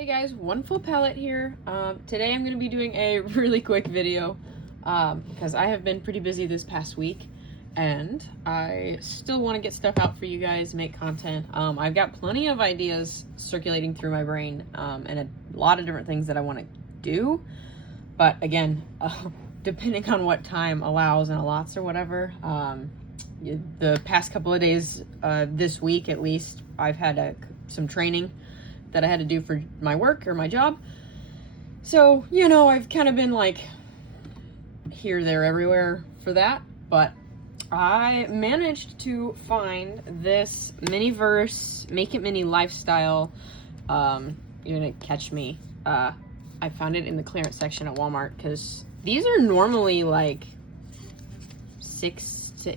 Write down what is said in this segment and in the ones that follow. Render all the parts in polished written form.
Hey guys, one full palette here. Today I'm going to be doing a really quick video because I have been pretty busy this past week and I still want to get stuff out for you guys, make content. I've got plenty of ideas circulating through my brain and a lot of different things that I want to do. But again, depending on what time allows and allots or whatever, the past couple of days, this week at least, I've had some training that I had to do for my work or my job. So, you know, I've kind of been like here, there, everywhere for that. But I managed to find this Miniverse Make It Mini lifestyle. You're gonna catch me. I found it in the clearance section at Walmart because these are normally like $6 to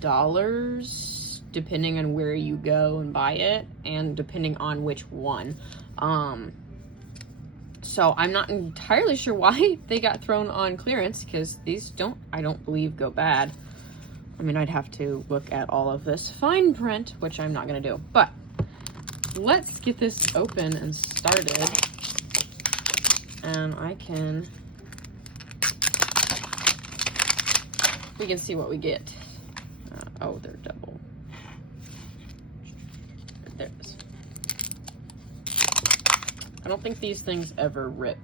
$8 depending on where you go and buy it and depending on which one. So I'm not entirely sure why they got thrown on clearance because these I don't believe go bad. I mean, I'd have to look at all of this fine print, which I'm not gonna do, but let's get this open and started. And we can see what we get. Oh, they're double. There it is. I don't think these things ever rip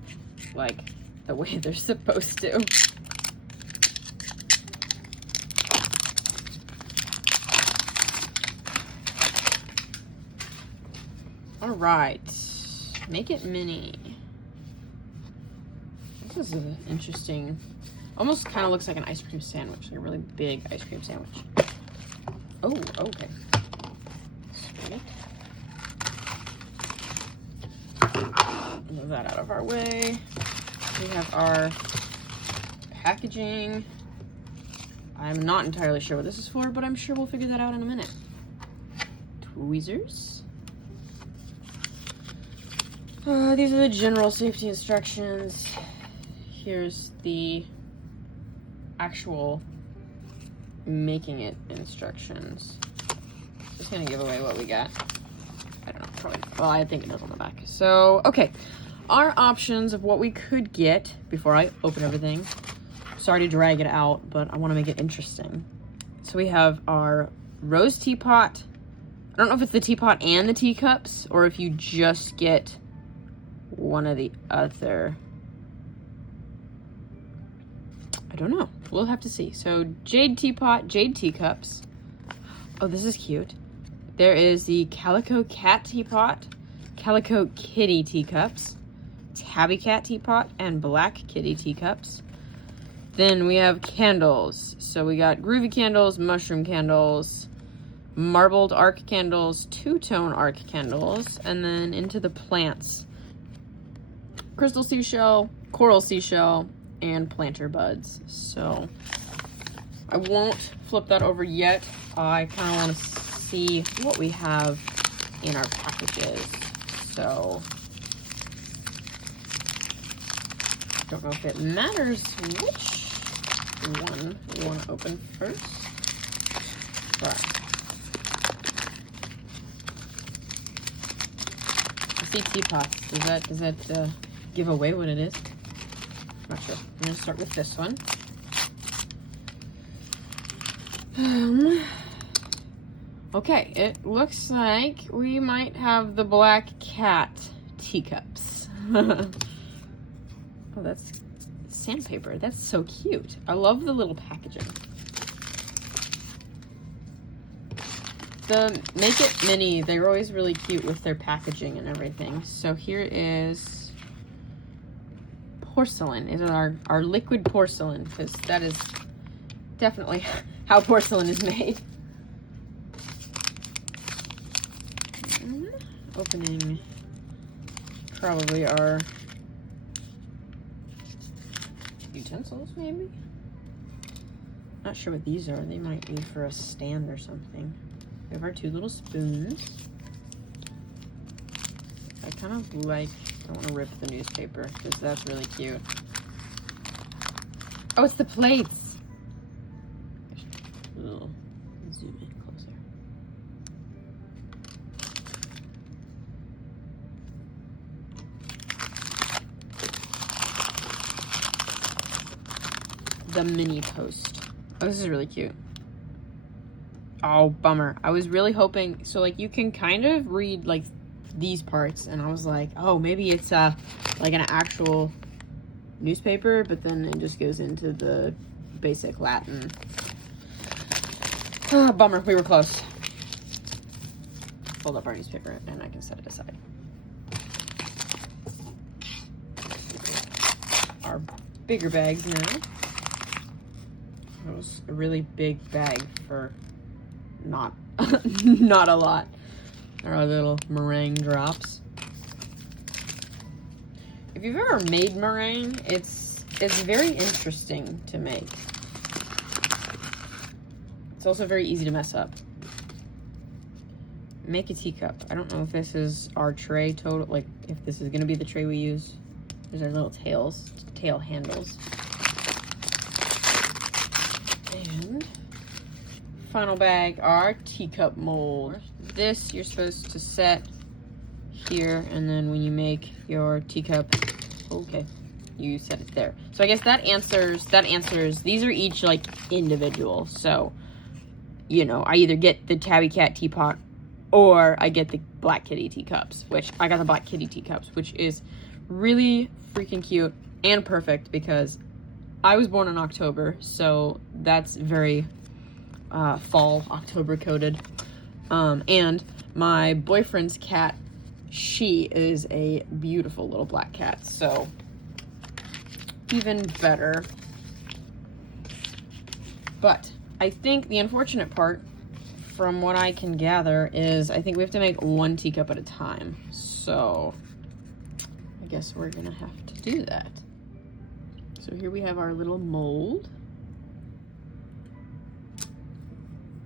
like the way they're supposed to. All right, Make It Mini. This is an interesting, almost kind of looks like an ice cream sandwich, like a really big ice cream sandwich. Oh, okay. Sweet. Move that out of our way. We have our packaging. I'm not entirely sure what this is for, but I'm sure we'll figure that out in a minute. Tweezers. These are the general safety instructions. Here's the actual making it instructions. Just gonna give away what we got. I don't know, probably, well, I think it does on the back. So, okay, our options of what we could get before I open everything. Sorry to drag it out, but I want to make it interesting. So we have our rose teapot. I don't know if it's the teapot and the teacups, or if you just get one or the other. I don't know. We'll have to see. So jade teapot, jade teacups. Oh, this is cute. There is the calico cat teapot, calico kitty teacups, tabby cat teapot, and black kitty teacups. Then we have candles. So we got groovy candles, mushroom candles, marbled arc candles, two-tone arc candles, and then into the plants. Crystal seashell, coral seashell, and planter buds. So I won't flip that over yet. I kind of want to see what we have in our packages. So don't know if it matters which one we want to open first. Right. I see teapots. Does that give away what it is? Not sure. I'm gonna start with this one. Okay, it looks like we might have the black cat teacups. Oh, that's sandpaper. That's so cute. I love the little packaging. The Make It Mini, they're always really cute with their packaging and everything. So here is porcelain. Is our liquid porcelain, because that is definitely how porcelain is made. Opening probably our utensils, maybe? Not sure what these are. They might be for a stand or something. We have our two little spoons. I kind of like, I don't want to rip the newspaper because that's really cute. Oh, it's the plates. Ugh. Zoom in closer. the mini post. Oh, this is really cute. Oh, bummer. I was really hoping, so like you can kind of read like these parts, and I was like, oh, maybe it's like an actual newspaper, but then it just goes into the basic Latin. Ah, bummer. We were close. Fold up our newspaper and I can set it aside. Our bigger bags now. It was a really big bag for not not a lot. Our little meringue drops. If you've ever made meringue, it's very interesting to make. It's also very easy to mess up. Make a teacup. I don't know if this is our tray total, like if this is gonna be the tray we use. There's our little tail handles. And final bag, our teacup mold. This you're supposed to set here, and then when you make your teacup, okay, you set it there. So I guess that answers, these are each like individual. So, you know, I either get the Tabby Cat teapot or I get the Black Kitty teacups, which I got the Black Kitty teacups, which is really freaking cute and perfect because I was born in October, so that's very fall October coded. And my boyfriend's cat, she is a beautiful little black cat, so even better. But I think the unfortunate part, from what I can gather, is I think we have to make one teacup at a time. So I guess we're gonna have to do that. So here we have our little mold.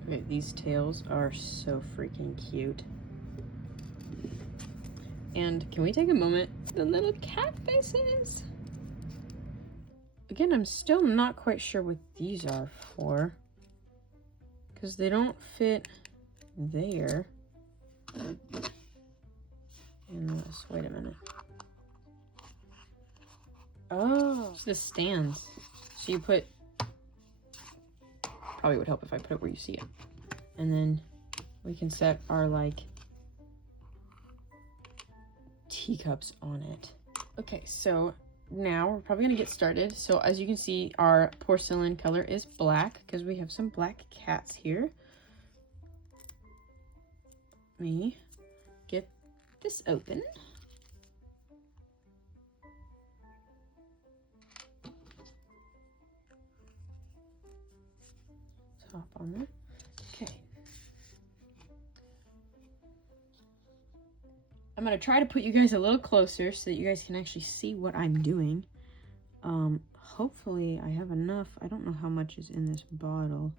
Okay, these tails are so freaking cute. And can we take a moment? The little cat faces. Again, I'm still not quite sure what these are for, because they don't fit there. And this, wait a minute. Oh, it's the stands. So you put, probably would help if I put it where you see it. And then we can set our like teacups on it. Okay, so now we're probably gonna get started. So as you can see, our porcelain color is black because we have some black cats here. Let me get this open. Top on there. Okay. I'm gonna try to put you guys a little closer so that you guys can actually see what I'm doing. Hopefully I have enough. I don't know how much is in this bottle.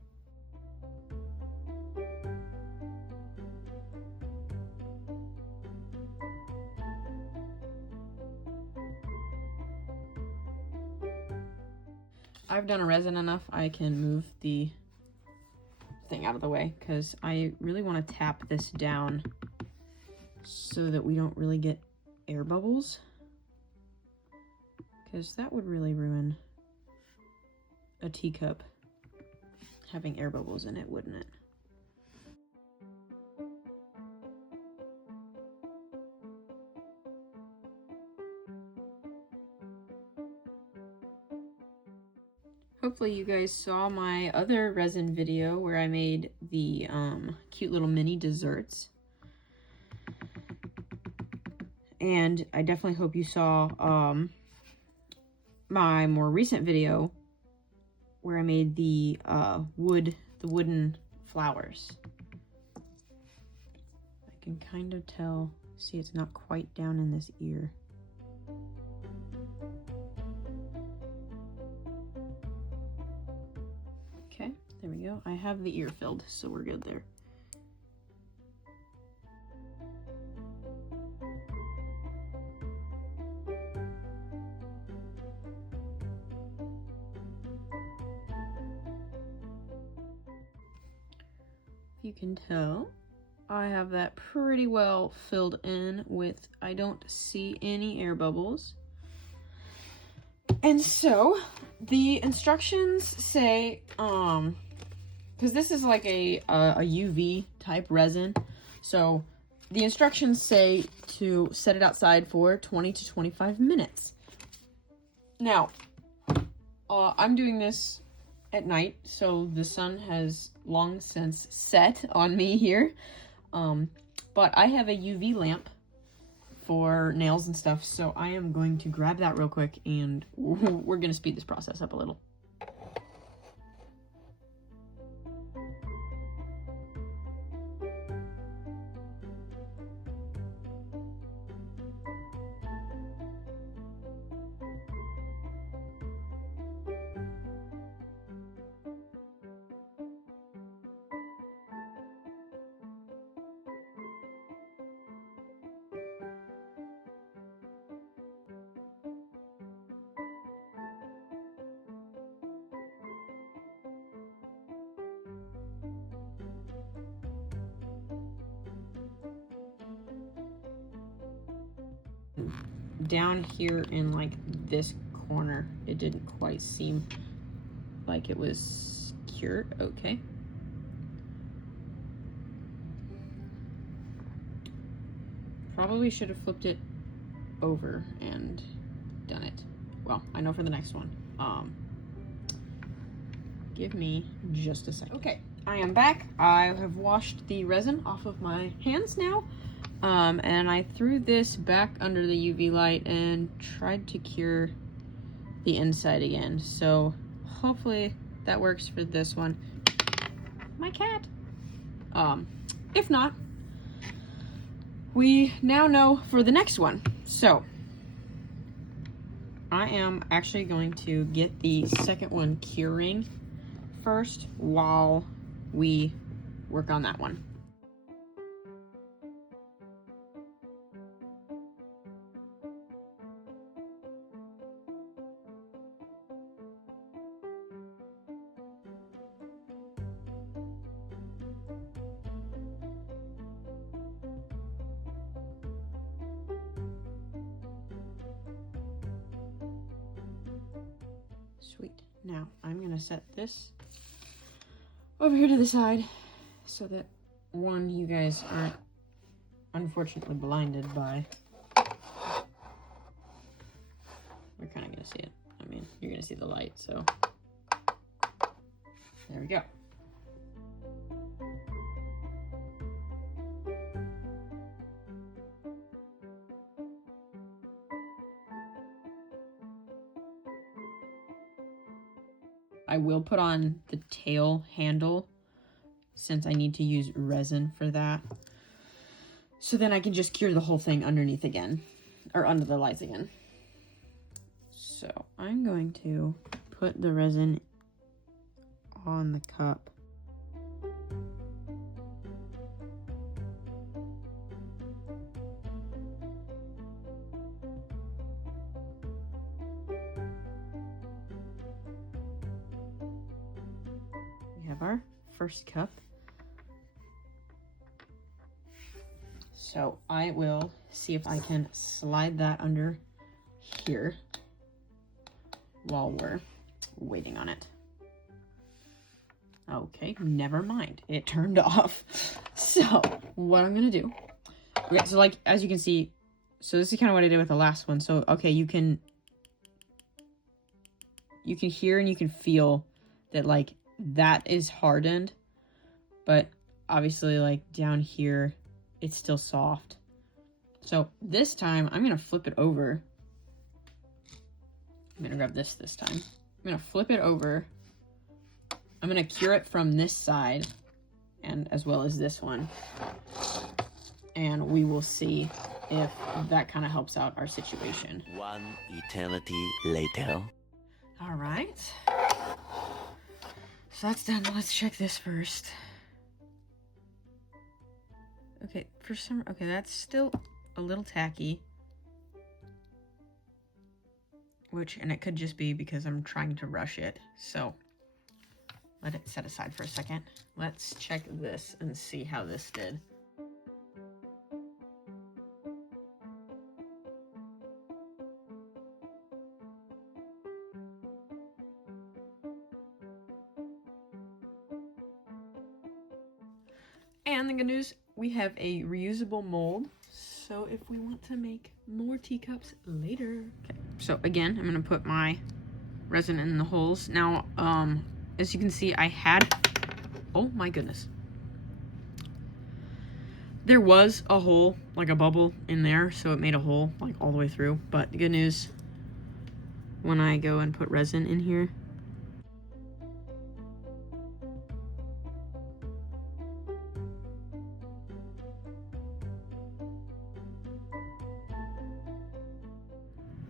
I've done a resin enough. I can move the thing out of the way because I really want to tap this down so that we don't really get air bubbles, because that would really ruin a teacup having air bubbles in it, wouldn't it? Hopefully you guys saw my other resin video where I made the cute little mini desserts. And I definitely hope you saw my more recent video where I made the wooden flowers. I can kind of tell, see, it's not quite down in this ear. Okay, there we go. I have the ear filled, so we're good there. You can tell I have that pretty well filled in with, I don't see any air bubbles. And so the instructions say, because this is like a UV type resin, so the instructions say to set it outside for 20 to 25 minutes. Now, I'm doing this at night, so the sun has long since set on me here. But I have a UV lamp for nails and stuff, so I am going to grab that real quick, and we're going to speed this process up a little. Down here in like this corner, it didn't quite seem like it was cured. Okay. Probably should have flipped it over and done it. Well, I know for the next one. Give me just a second. Okay, I am back. I have washed the resin off of my hands now. And I threw this back under the UV light and tried to cure the inside again. So hopefully that works for this one. My cat. If not, we now know for the next one. So I am actually going to get the second one curing first while we work on that one. Sweet. Now I'm gonna set this over here to the side so that one, you guys aren't unfortunately blinded by. We're kind of gonna see it. I mean, you're gonna see the light, so there we go. I will put on the tail handle since I need to use resin for that. So then I can just cure the whole thing underneath again, or under the lights again. So I'm going to put the resin on the cup. We have our first cup. So I will see if I can slide that under here while we're waiting on it. Okay, never mind. It turned off. So what I'm gonna do, okay, so like, as you can see, so this is kind of what I did with the last one. So, okay, you can hear and you can feel that like that is hardened, but obviously like down here, it's still soft. So this time I'm gonna flip it over. I'm gonna grab this time. I'm gonna flip it over. I'm gonna cure it from this side and as well as this one. And we will see if that kind of helps out our situation. One eternity later. All right. So that's done. Let's check this first. Okay, okay, that's still a little tacky. And it could just be because I'm trying to rush it. So let it set aside for a second. Let's check this and see how this did. And the good news, we have a reusable mold. So if we want to make more teacups later. Okay, so again, I'm gonna put my resin in the holes. Now, as you can see, I had, oh my goodness. There was a hole, like a bubble in there, so it made a hole like all the way through. But the good news, when I go and put resin in here,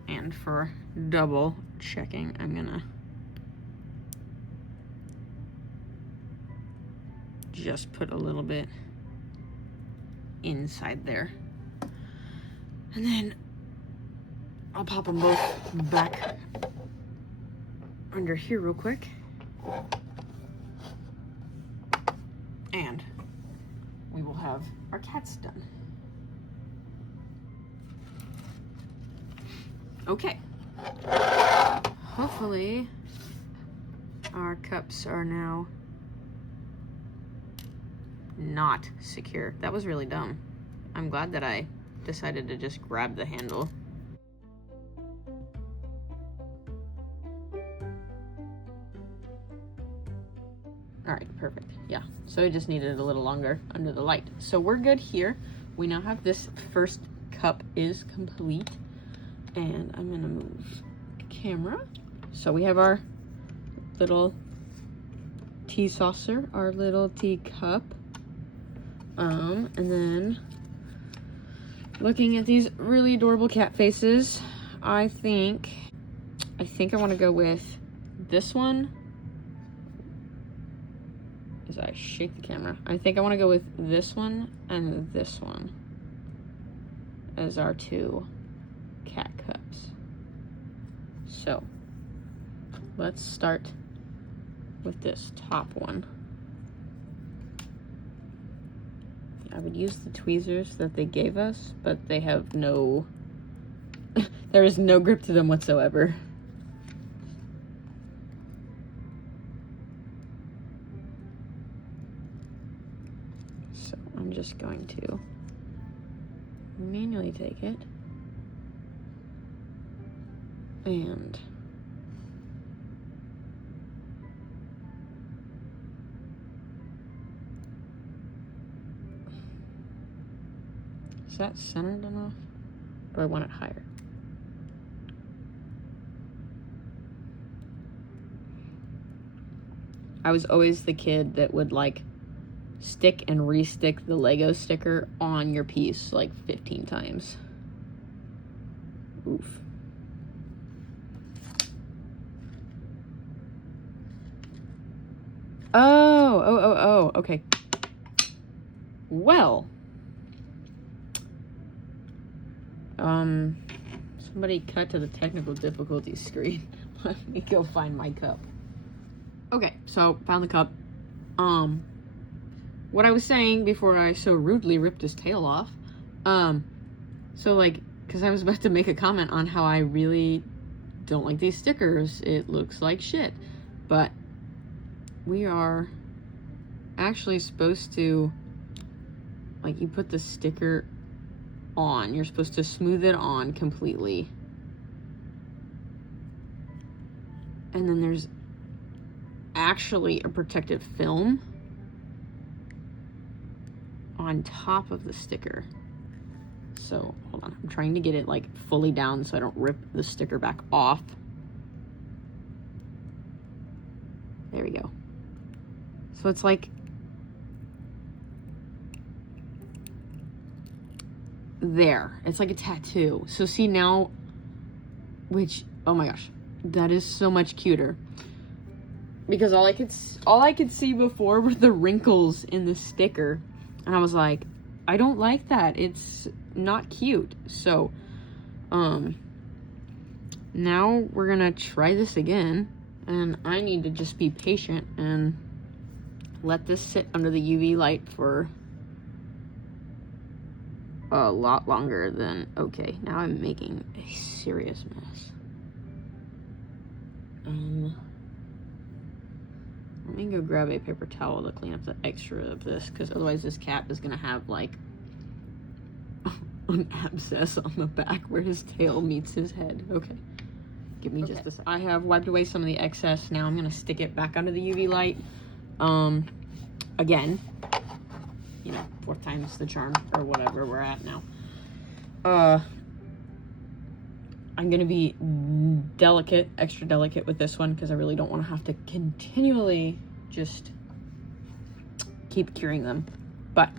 and for double checking, I'm gonna just put a little bit inside there. And then I'll pop them both back under here real quick. And we will have our cats done. Okay. Hopefully our cups are now not secure. That was really dumb. I'm glad that I decided to just grab the handle. All right, perfect. Yeah, so it just needed a little longer under the light. So we're good here. We now have this first cup is complete. And I'm gonna move camera. So we have our little tea saucer, our little teacup. And then looking at these really adorable cat faces, I think I want to go with this one. As I shake the camera, I think I want to go with this one and this one as our two cat cups. So let's start with this top one. I would use the tweezers that they gave us, but they have no there is no grip to them whatsoever. So I'm just going to manually take it and is that centered enough? Or I want it higher? I was always the kid that would like stick and re-stick the Lego sticker on your piece like 15 times. Oof. Oh, okay. Well. Somebody cut to the technical difficulties screen. Let me go find my cup. Okay, so found the cup. What I was saying before I so rudely ripped his tail off. So like, because I was about to make a comment on how I really don't like these stickers. It looks like shit. But we are actually supposed to, like, you put the sticker on. You're supposed to smooth it on completely. And then there's actually a protective film on top of the sticker. So, hold on. I'm trying to get it, like, fully down so I don't rip the sticker back off. There we go. So it's like there. It's like a tattoo. So see now, which, oh my gosh, that is so much cuter. Because all I could see before were the wrinkles in the sticker. And I was like, I don't like that. It's not cute. So, now we're gonna try this again. And I need to just be patient and let this sit under the UV light for a lot longer than, okay, now I'm making a serious mess. Let me go grab a paper towel to clean up the extra of this, because otherwise this cat is gonna have like an abscess on the back where his tail meets his head. Okay, give me just a second. I have wiped away some of the excess. Now I'm gonna stick it back under the UV light. Again, you know, 4th time's the charm, or whatever we're at now. I'm gonna be delicate, extra delicate with this one, because I really don't want to have to continually just keep curing them. But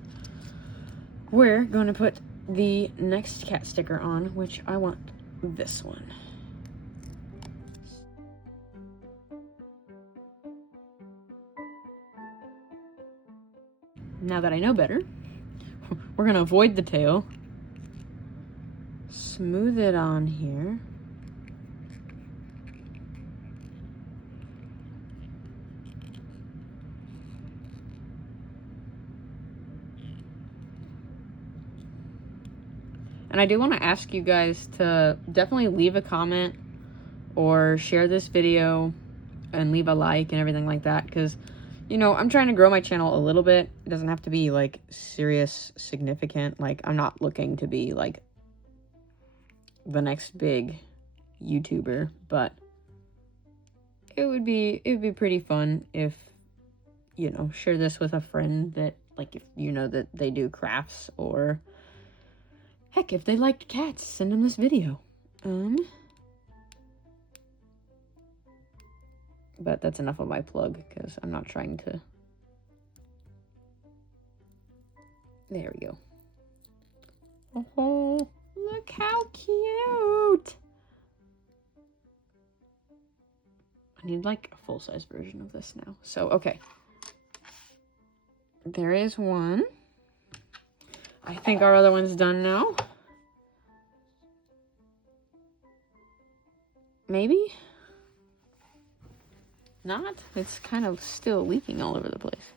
we're going to put the next cat sticker on, which I want this one. Now that I know better, we're gonna avoid the tail, smooth it on here. And I do want to ask you guys to definitely leave a comment or share this video and leave a like and everything like that, because, you know, I'm trying to grow my channel a little bit. It doesn't have to be like serious, significant. Like, I'm not looking to be like the next big YouTuber, but it would be pretty fun if, you know, share this with a friend that, like, if you know that they do crafts, or heck, if they liked cats, send them this video. But that's enough of my plug, because I'm not trying to. There we go. Oh, look how cute! I need like a full-size version of this now. So, okay. There is one. I think our other one's done now. Maybe? Not? It's kind of still leaking all over the place.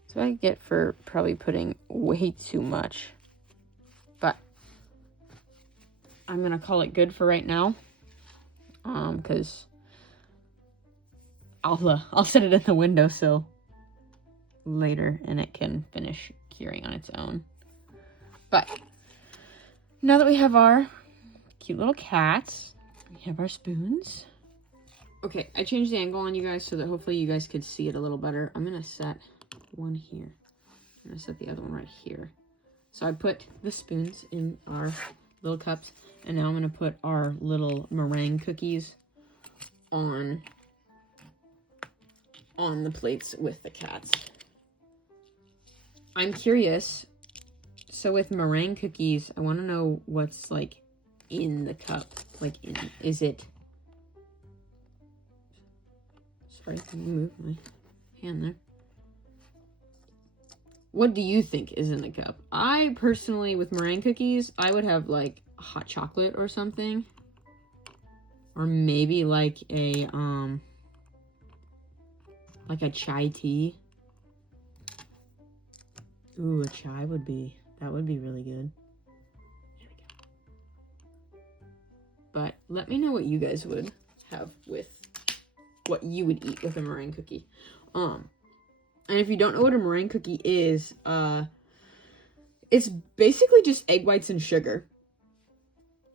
That's what I get for probably putting way too much. But I'm gonna call it good for right now. Because I'll set it in the windowsill later and it can finish curing on its own. But now that we have our cute little cats, we have our spoons. Okay, I changed the angle on you guys so that hopefully you guys could see it a little better. I'm gonna set one here. I'm gonna set the other one right here. So I put the spoons in our little cups, and now I'm gonna put our little meringue cookies on the plates with the cats. I'm curious, so with meringue cookies, I want to know what's like in the cup. Like, is it, sorry, let me move my hand there. What do you think is in the cup? I personally, with meringue cookies, I would have like hot chocolate or something, or maybe like a chai tea. Ooh, a chai would be really good. There we go. But let me know what you guys would have with, what you would eat with a meringue cookie. And if you don't know what a meringue cookie is, it's basically just egg whites and sugar.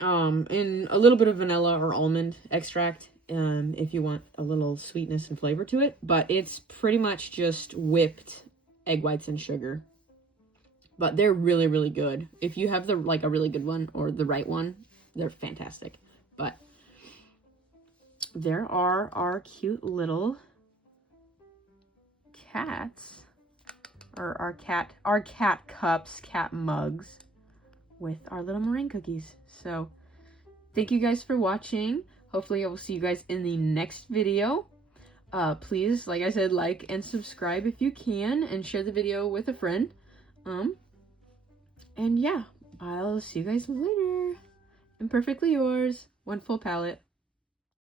And a little bit of vanilla or almond extract, if you want a little sweetness and flavor to it. But it's pretty much just whipped egg whites and sugar. But they're really, really good. If you have a really good one, or the right one, they're fantastic. But there are our cute little cats, or our cat cups, cat mugs, with our little meringue cookies. So thank you guys for watching. Hopefully I will see you guys in the next video. Please, like I said, like and subscribe if you can, and share the video with a friend. And yeah, I'll see you guys later. Imperfectly yours, one full palette.